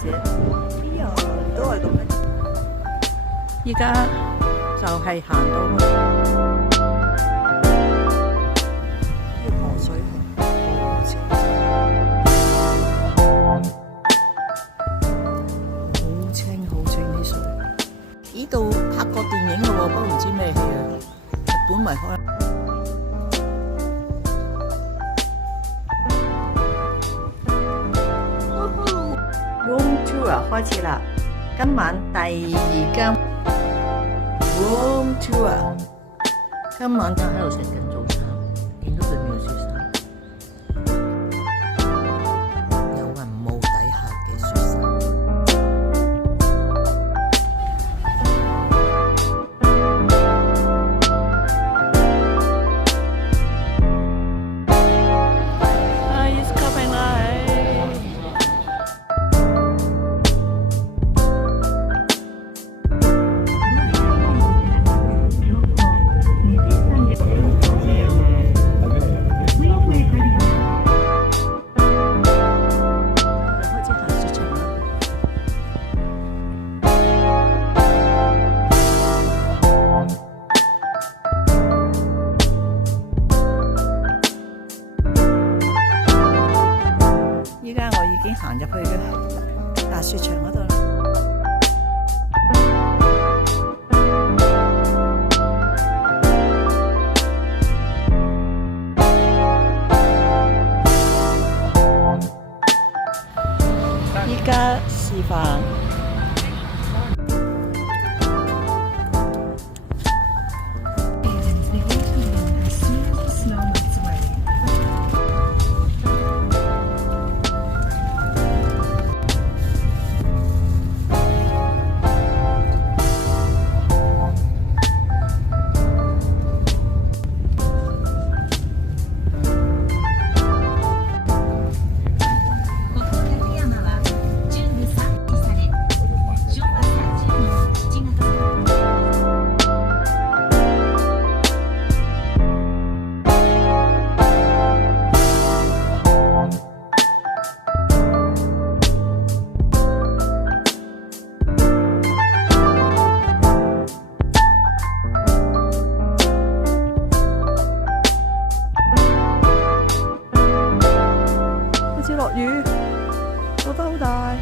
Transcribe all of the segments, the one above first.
時呢啊都係咁樣。依家就係行到去啲河水好清澈，好清啲水。呢度拍過電影嘅喎，不過唔知咩戲啊。日本咪開。Room tour 開始啦，今晚第2間 Room tour， 今晚就喺度食緊早餐，見到對面有雪山，有雲霧底下嘅雪山。It's coming live。依家我已經行入去嘅大雪場嗰度啦。依家示範。落雨，落得好大。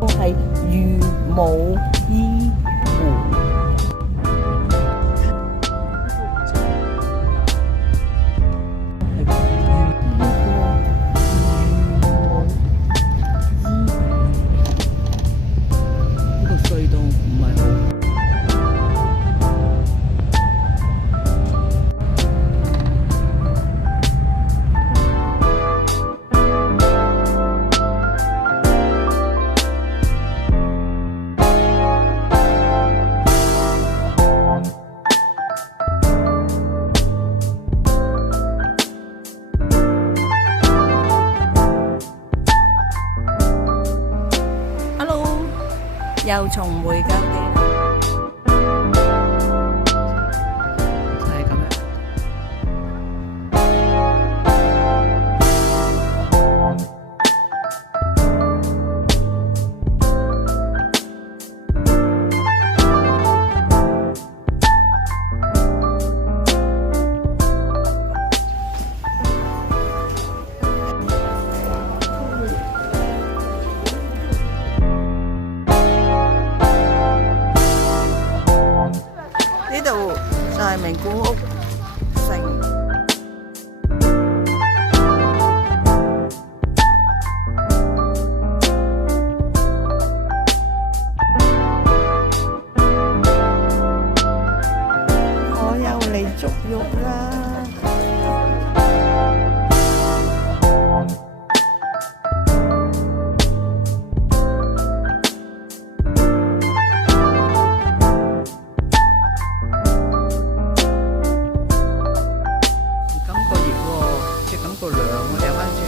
都係御母伊湖。隧道唔係好。又重回舊地啦，就係咁樣。呢度就係名古屋城。我又嚟捉肉啦！個涼我掉翻轉。